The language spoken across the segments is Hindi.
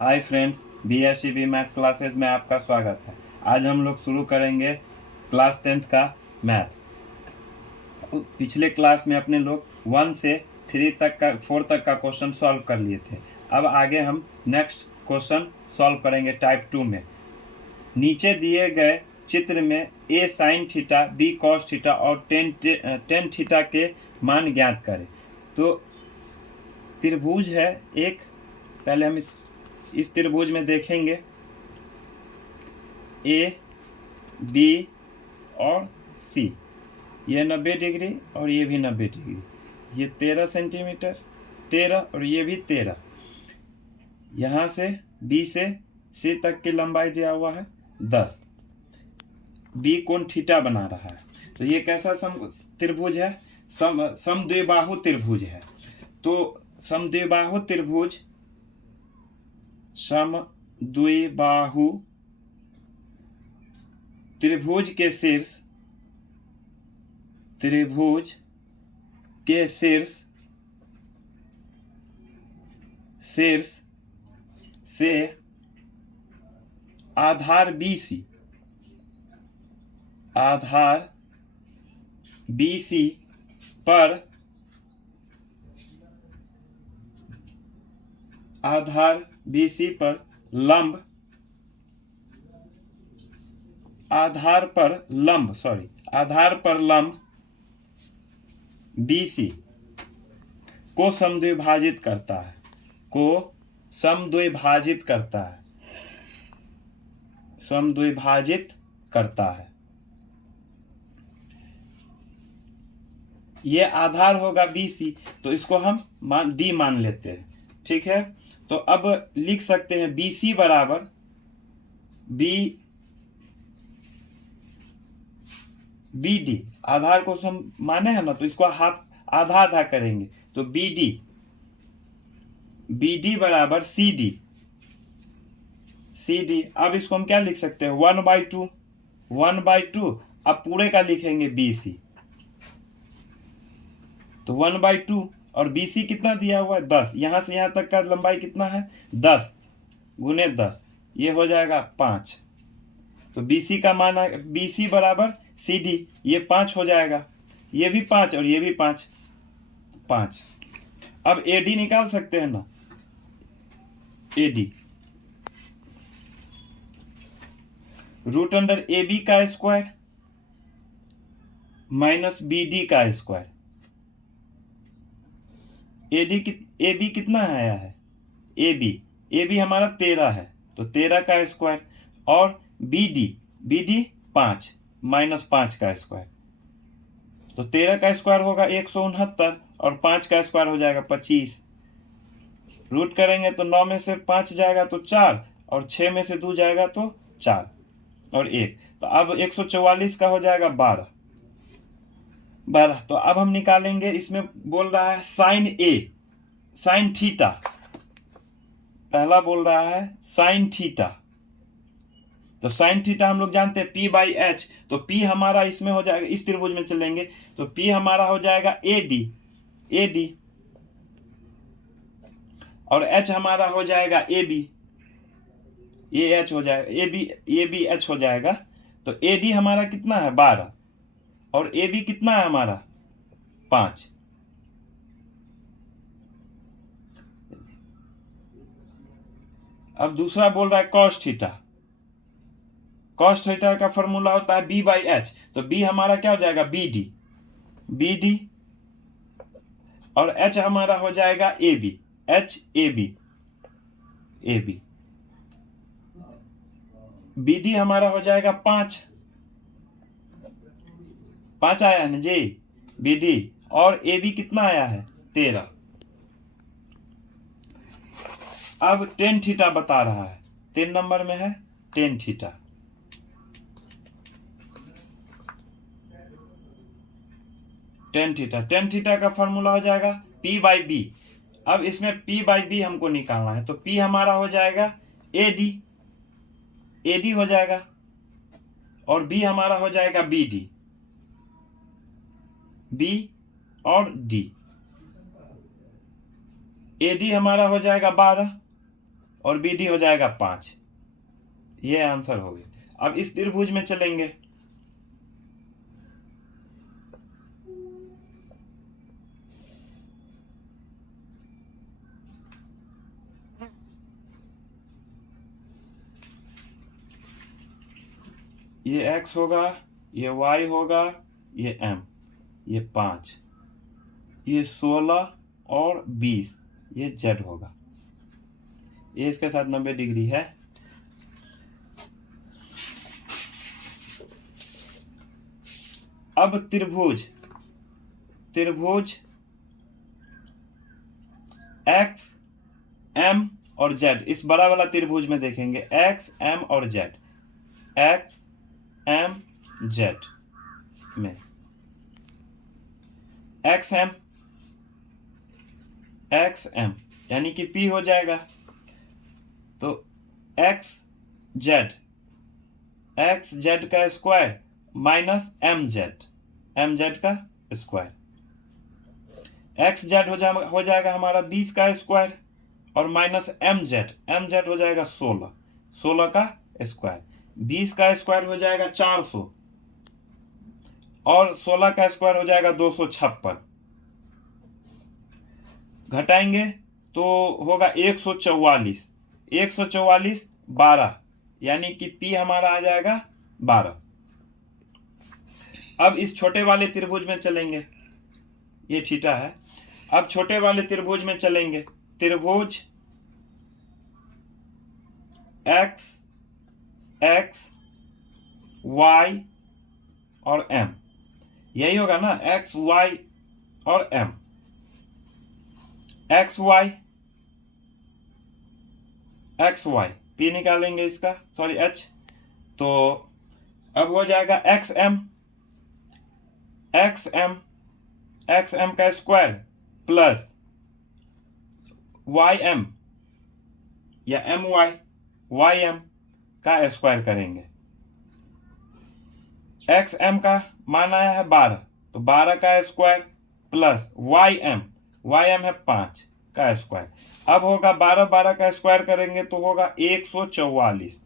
Hi friends, BSCB math classes में आपका स्वागत है। आज हम लोग शुरू करेंगे क्लास 10th का मैथ। पिछले क्लास में अपने लोग 1 से 4 तक का क्वेश्चन सॉल्व कर लिए थे। अब आगे हम नेक्स्ट क्वेश्चन सॉल्व करेंगे टाइप 2 में। नीचे दिए गए चित्र में A sin theta, B cos theta और टेन थीटा के मान ज्ञात करें। तो त्रिभुज है एक, पहले हम इस त्रिभुज में देखेंगे ए, बी और सी। ये 90 डिग्री और ये भी 90 डिग्री। ये 13 सेंटीमीटर, 13 और ये भी 13। यहाँ से बी से सी तक की लंबाई दिया हुआ है 10। बी कोण थीटा बना रहा है। तो ये कैसा त्रिभुज है? समद्विबाहु त्रिभुज है। तो समद्विबाहु त्रिभुज के शीर्ष से आधार BC पर लंब आधार पर लंब BC को समद्विभाजित करता है। ये आधार होगा BC, तो इसको हम D मान लेते हैं। ठीक है, तो अब लिख सकते हैं BC बराबर BD। आधार को हम माने हैं ना, तो इसको हाफ आधा आधा करेंगे। तो BD बराबर CD। अब इसको हम क्या लिख सकते हैं? 1/2। अब पूरे का लिखेंगे BC, तो 1/2। और BC कितना दिया हुआ है? 10। यहां से यहां तक का लंबाई कितना है? 10 गुने 10, ये हो जाएगा 5। तो BC का मान है BC बराबर CD, ये 5 हो जाएगा। ये भी 5 और ये भी 5। अब AD निकाल सकते हैं ना। AD √AB का स्क्वायर माइनस BD का स्क्वायर। AB कितना आया है? AB हमारा 13 है, तो 13 का स्क्वायर। और BD 5 माइनस 5 का स्क्वायर। तो 13 का स्क्वायर होगा 169 और 5 का स्क्वायर हो जाएगा 25। रूट करेंगे तो 9 में से 5 जाएगा तो 4, और 6 में से 2 जाएगा तो 4 और 1। तो अब 144 का हो जाएगा 12। तो अब हम निकालेंगे, इसमें बोल रहा है साइन थीटा। पहला बोल रहा है साइन थीटा। तो साइन थीटा हम लोग जानते हैं P/H। तो P हमारा इसमें हो जाएगा, इस त्रिभुज में चलेंगे तो P हमारा हो जाएगा AD और H हमारा हो जाएगा AB। ये H हो जाएगा, AB H हो जाएगा। तो AD हमारा कितना है? 12 और AB कितना है हमारा? 5। अब दूसरा बोल रहा है कॉस थीटा का फॉर्मूला होता है B/H। तो B हमारा क्या हो जाएगा? BD और H हमारा हो जाएगा AB। BD हमारा हो जाएगा 5 आया है ना जी BD। और AB कितना आया है? 13। अब टेन थीटा बता रहा है, 3 नंबर में है टेन थीटा। टेन थीटा का फॉर्मूला हो जाएगा P/B। अब इसमें P/B हमको निकालना है, तो P हमारा हो जाएगा AD हो जाएगा और B हमारा हो जाएगा B और D। AD हमारा हो जाएगा 12 और बी डी हो जाएगा 5। ये आंसर हो गया। अब इस त्रिभुज में चलेंगे। ये x होगा, ये y होगा, ये m, ये 5, ये 16 और 20, ये z होगा। ये इसके साथ 90 डिग्री है। अब त्रिभुज x m और z, इस बड़ा वाला त्रिभुज में देखेंगे x m और z, x m z में x m यानी कि p हो जाएगा। तो x z का स्क्वायर माइनस m z का स्क्वायर, x z हो जाएगा हमारा 20 का स्क्वायर और माइनस m z हो जाएगा 16 का स्क्वायर, 20 का स्क्वायर हो जाएगा 400 और 16 का स्क्वायर हो जाएगा 256। घटाएंगे तो होगा 144, 12, यानी कि p हमारा आ जाएगा 12। अब इस छोटे वाले त्रिभुज में चलेंगे, ये थीटा है। अब छोटे वाले त्रिभुज में चलेंगे, त्रिभुज x y और m, यही होगा ना, x y और m, x y p निकालेंगे इसका, सॉरी h, तो अब हो जाएगा x m का स्क्वायर प्लस y m या y m का स्क्वायर करेंगे। x m का मान आया है 12, तो 12 का स्क्वायर प्लस y m है 5 का स्क्वायर। अब होगा 12 का स्क्वायर करेंगे तो होगा 144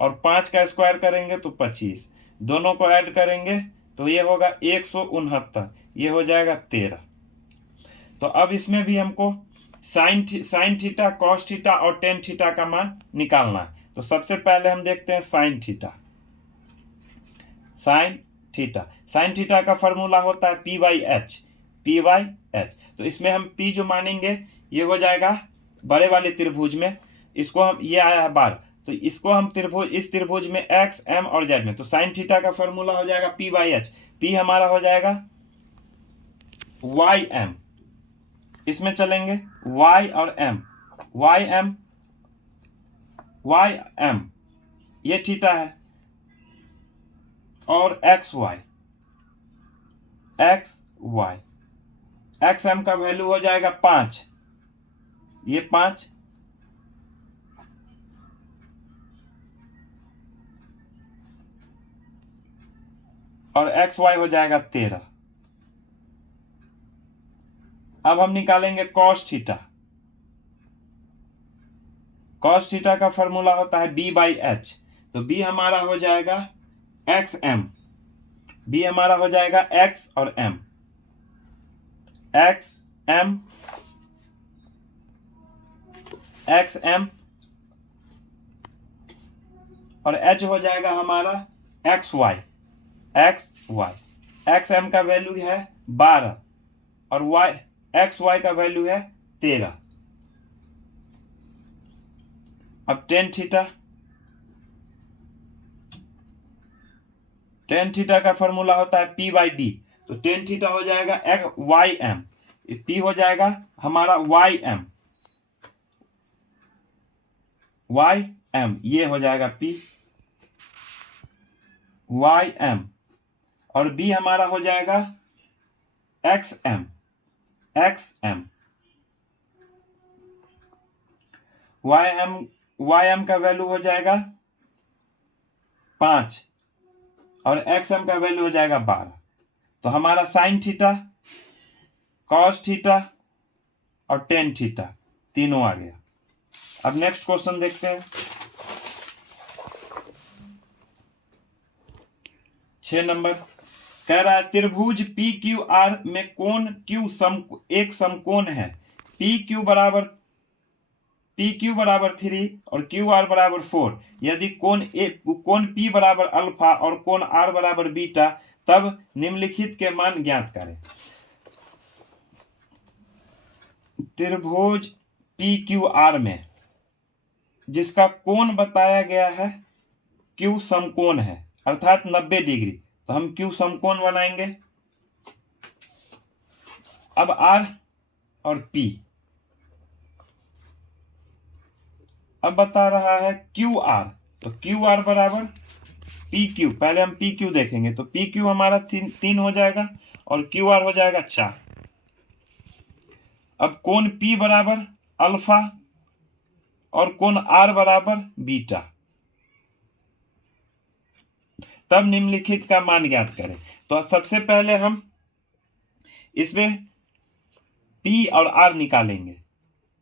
और 5 का स्क्वायर करेंगे तो 25, दोनों को ऐड करेंगे तो ये होगा 169, ये हो जाएगा 13। तो अब इसमें भी हमको साइन थीटा, कॉस थीटा और टेन थीटा का मान निकालना है। तो सबसे पहले हम देखते हैं साइन थीटा का फॉर्मूला होता है p बाई एच। तो इसमें हम p जो मानेंगे ये हो जाएगा बड़े वाले त्रिभुज में, इसको हम, ये आया है 12, तो इसको हम इस त्रिभुज में x m और z में, तो साइन थीटा का फॉर्मूला हो जाएगा p बाई एच। p हमारा हो जाएगा y m, इसमें चलेंगे y और m, y m ये थीटा है, और x m का वैल्यू हो जाएगा 5, ये 5, और xy हो जाएगा 13। अब हम निकालेंगे cos थीटा का फॉर्मूला होता है b बाई एच। तो b हमारा हो जाएगा xm, b हमारा हो जाएगा x और m, xm और h हो जाएगा हमारा xy। xm का वैल्यू है 12 और xy का वैल्यू है 13। अब टेन थीटा का फॉर्मूला होता है p बाई बी। तो टेन थीटा हो जाएगा ym, p हो जाएगा हमारा ym, ये हो जाएगा p ym, और b हमारा हो जाएगा xm। ym का वैल्यू हो जाएगा 5 और xm का वैल्यू हो जाएगा 12। तो हमारा साइन थीटा, कॉस थीटा और टेन थीटा तीनों आ गया। अब नेक्स्ट क्वेश्चन देखते हैं। 6 नंबर कह रहा है त्रिभुज पी क्यू आर में कोण क्यू एक समकोण है। पी क्यू बराबर 3 और क्यू आर बराबर 4। यदि कोण पी बराबर अल्फा और कोण आर बराबर बीटा, तब निम्नलिखित के मान ज्ञात करें। त्रिभुज पी क्यू आर में जिसका कोण बताया गया है क्यू समकोण है, अर्थात 90 डिग्री, तो हम क्यू समकोण बनाएंगे। अब आर और पी, अब बता रहा है क्यू आर, तो क्यू आर बराबर पी क्यू। पहले हम पी क्यू देखेंगे, तो पी क्यू हमारा 3 हो जाएगा और क्यू आर हो जाएगा 4। अब कोण पी बराबर अल्फा और कोण आर बराबर बीटा, तब निम्नलिखित का मान ज्ञात करें। तो सबसे पहले हम इसमें पी और आर निकालेंगे।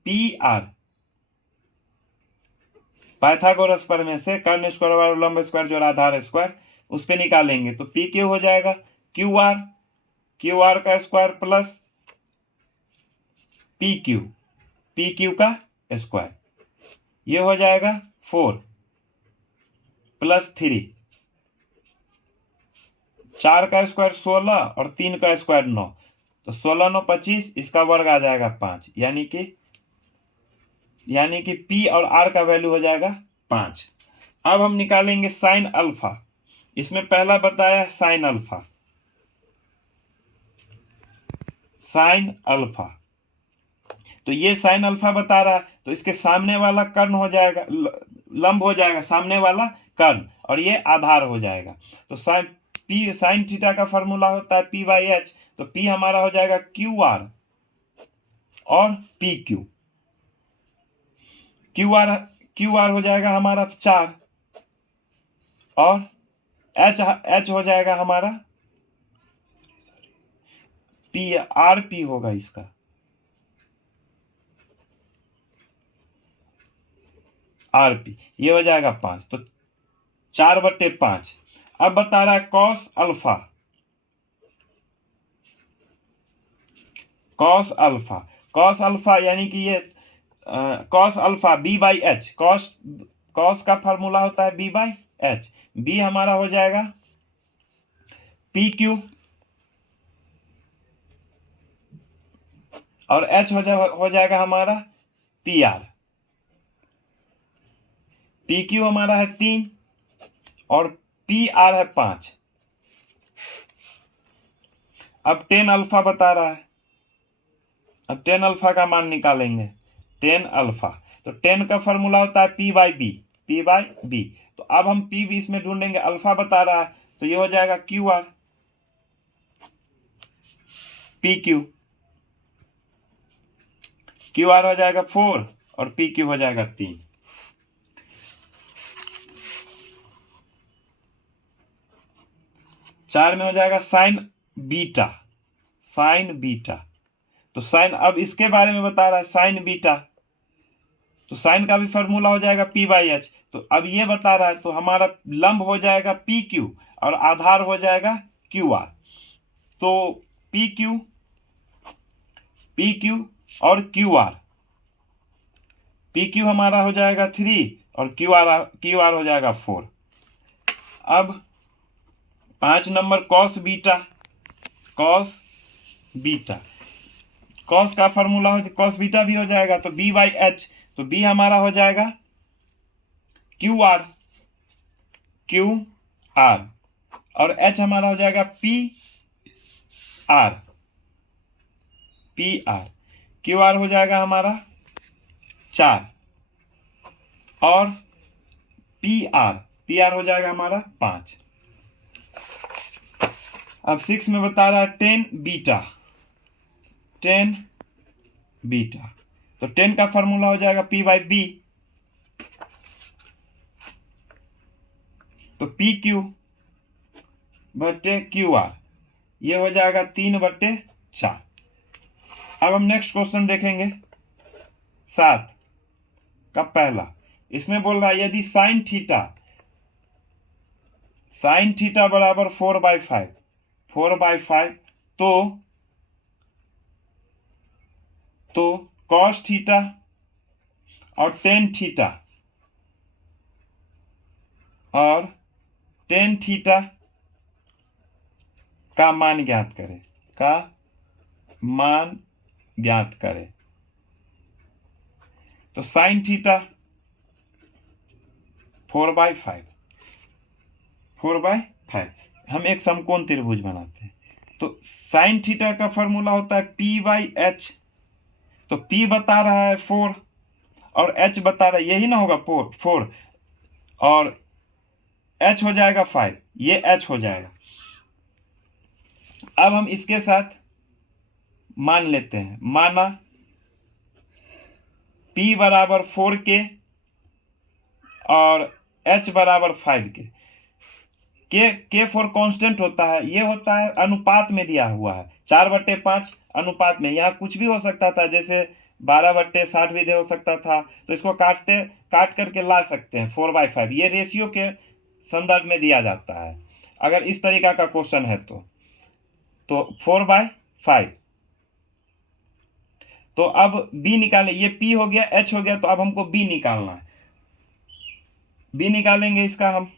पी आर पाइथागोरस प्रमेय से कर्ण स्क्वायर और लंब स्क्वायर जोड़ आधार स्क्वायर, उस पे निकालेंगे। तो पी क्यू हो जाएगा क्यू आर का स्क्वायर प्लस पी क्यू का स्क्वायर, ये हो जाएगा 4 प्लस 3, 4 का स्क्वायर 16 और 3 का स्क्वायर 9, तो 16 9 25, इसका वर्ग आ जाएगा 5, यानी कि पी और आर का वैल्यू हो जाएगा 5। अब हम निकालेंगे साइन अल्फा। इसमें पहला बताया है साइन अल्फा, तो ये साइन अल्फा बता रहा है, तो इसके सामने वाला कर्ण हो जाएगा, लंब हो जाएगा सामने वाला कर्ण, और ये आधार हो जाएगा। तो साइन थीटा का फॉर्मूला होता है पी बाई एच, तो पी हमारा हो जाएगा क्यू आर और पी क्यू। क्यू आर हो जाएगा हमारा 4 और एच हो जाएगा हमारा पी, आर पी होगा इसका, आर पी, ये हो जाएगा 5, तो 4/5। अब बता रहा है कॉस अल्फा यानी कि ये cos alpha B by H, cos का फॉर्मूला होता है बी बाई एच। बी हमारा हो जाएगा पी क्यू और एच हो जाएगा हमारा पी आर। पी क्यू हमारा है 3 और पी आर है 5। अब टेन अल्फा बता रहा है, अब टेन अल्फा का मान निकालेंगे। टेन अल्फा, तो 10 का फॉर्मूला होता है पी बाई बी। तो अब हम पी बी इसमें ढूंढेंगे, अल्फा बता रहा है, तो ये हो जाएगा Q R P Q R हो जाएगा 4 और पी क्यू हो जाएगा 3। चार में हो जाएगा साइन बीटा, तो साइन, अब इसके बारे में बता रहा है साइन बीटा, तो साइन का भी फॉर्मूला हो जाएगा पी बाई एच। तो अब ये बता रहा है, तो हमारा लंब हो जाएगा पी क्यू और आधार हो जाएगा क्यू आर। तो पी क्यू और क्यू हमारा हो जाएगा 3 और क्यू आर हो जाएगा 4। अब 5 नंबर कॉस का फॉर्मूला हो, कॉस बीटा भी हो जाएगा, तो बी बाई एच, तो बी हमारा हो जाएगा क्यू आर और एच हमारा हो जाएगा पी आर। क्यू आर हो जाएगा हमारा 4 और पी आर हो जाएगा हमारा 5। अब 6 में बता रहा है 10 बीटा, तो 10 का फॉर्मूला हो जाएगा पी बाई बी, तो पी क्यू बटे क्यू आर, ये हो जाएगा 3/4। अब हम नेक्स्ट क्वेश्चन देखेंगे 7। का पहला, इसमें बोल रहा है यदि साइन थीटा बराबर 4/5 तो कॉस थीटा और टेन थीटा का मान ज्ञात करें। तो साइन थीटा 4/5 हम एक समकोण त्रिभुज बनाते हैं। तो साइन थीटा का फॉर्मूला होता है P/H। तो P बता रहा है 4 और H बता रहा है, यही ना होगा 4 और H हो जाएगा 5, ये H हो जाएगा। अब हम इसके साथ मान लेते हैं, माना P बराबर 4 के और H बराबर 5 के 4 कांस्टेंट होता है, ये होता है अनुपात में दिया हुआ है 4/5 अनुपात में। यहाँ कुछ भी हो सकता था, जैसे 12/60 भी हो सकता था, तो इसको काट करके ला सकते हैं 4/5। ये रेशियो के संदर्भ में दिया जाता है अगर इस तरीका का क्वेश्चन है तो 4/5। तो अब B निकालें, ये P हो गया, H हो गया, तो अब हमको B निकालना है। B निकालेंगे इसका हम,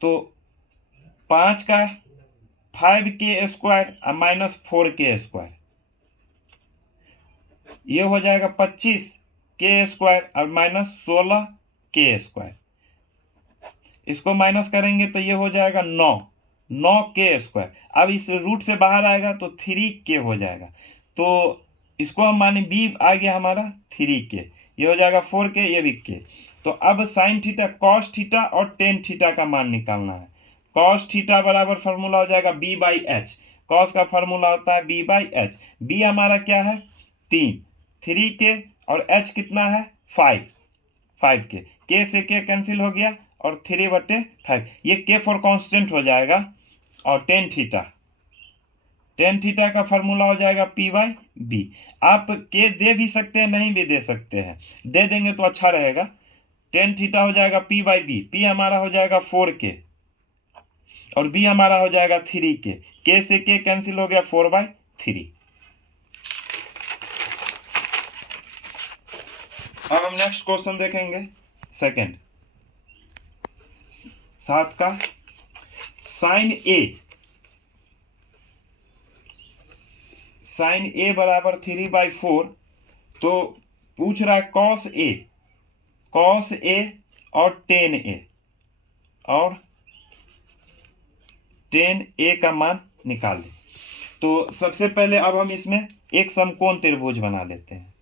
तो 5 का 5k² और -4k², ये हो जाएगा 25k² और -16k²। इसको माइनस करेंगे तो ये हो जाएगा 9k²। अब इस रूट से बाहर आएगा तो 3k हो जाएगा। तो इसको हम माने b आ गया हमारा 3k, ये हो जाएगा 4k, ये भी k। तो अब साइन थीटा, कॉस थीटा और टेन थीटा का मान निकालना है। कॉस थीटा बराबर फॉर्मूला हो जाएगा B/H। कॉस का फॉर्मूला होता है B/H। b हमारा क्या है 3k और h कितना है 5k। k से k कैंसिल हो गया और 3/5, ये k 4 कांस्टेंट हो जाएगा। और टेन थीटा का फॉर्मूला हो जाएगा P/B। आप k दे भी सकते हैं, नहीं भी दे सकते हैं, दे देंगे तो अच्छा रहेगा। टेन थीटा हो जाएगा P/B। P हमारा हो जाएगा 4k और B हमारा हो जाएगा 3k। k से k कैंसिल हो गया 4/3। अब हम नेक्स्ट क्वेश्चन देखेंगे, सेकंड 7 का। साइन A बराबर 3/4, तो पूछ रहा है कॉस A और टेन A का मान निकाल दें। तो सबसे पहले अब हम इसमें एक समकोण त्रिभुज बना लेते हैं।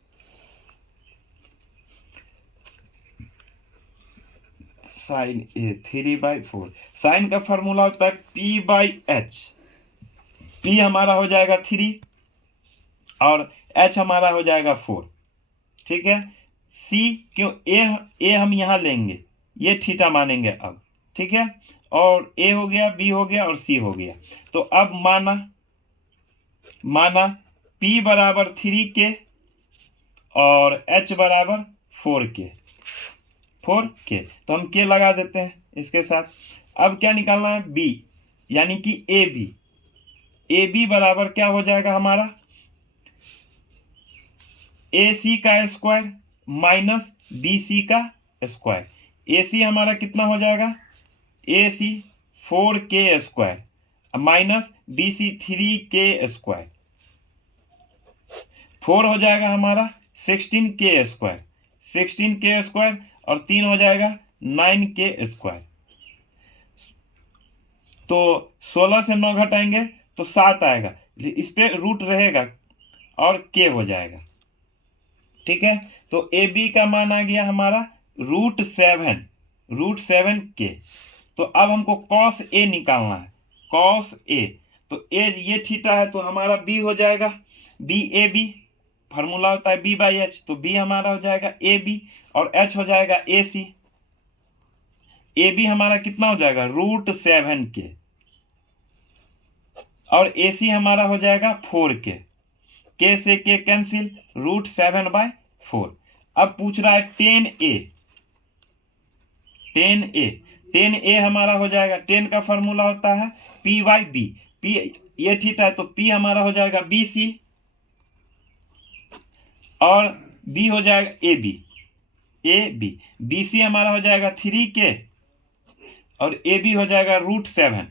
साइन A 3/4, साइन का फॉर्मूला होता है P/H। P हमारा हो जाएगा 3 और H हमारा हो जाएगा 4, ठीक है। C क्यों A हम यहां लेंगे, ये थीटा मानेंगे अब, ठीक है। और A हो गया, B हो गया और C हो गया। तो अब माना P बराबर 3k और H बराबर 4k। तो हम k लगा देते हैं इसके साथ। अब क्या निकालना है B, यानी कि AB बराबर क्या हो जाएगा हमारा AC का स्क्वायर माइनस BC का स्क्वायर। AC हमारा कितना हो जाएगा AC 4k² minus BC 3k²। 4 हो जाएगा हमारा 16k² और 3 हो जाएगा 9k²। तो 16 से 9 घटाएंगे तो 7 आएगा, इस पे रूट रहेगा और k हो जाएगा, ठीक है। तो AB का मान आ गया हमारा √7k। तो अब हमको cos A निकालना है, cos A। तो A ये थीटा है तो हमारा B हो जाएगा BAB, फार्मूला होता है B/H। तो B हमारा हो जाएगा AB और H हो जाएगा AC। AB हमारा कितना हो जाएगा √7k और AC हमारा हो जाएगा 4k। के से के कैंसिल, √7/4। अब पूछ रहा है 10a। 10a हमारा हो जाएगा, 10 का फॉर्मूला होता है p/b। p ये थीटा है तो p हमारा हो जाएगा bc और b हो जाएगा ab। bc हमारा हो जाएगा 3k और ab हो जाएगा √7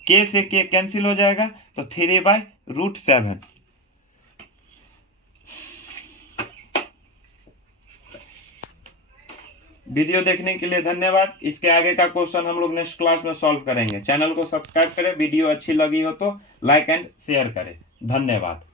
k से k कैंसिल हो जाएगा तो 3/√7। वीडियो देखने के लिए धन्यवाद। इसके आगे का क्वेश्चन हम लोग नेक्स्ट क्लास में सॉल्व करेंगे। चैनल को सब्सक्राइब करें, वीडियो अच्छी लगी हो तो लाइक एंड शेयर करें। धन्यवाद।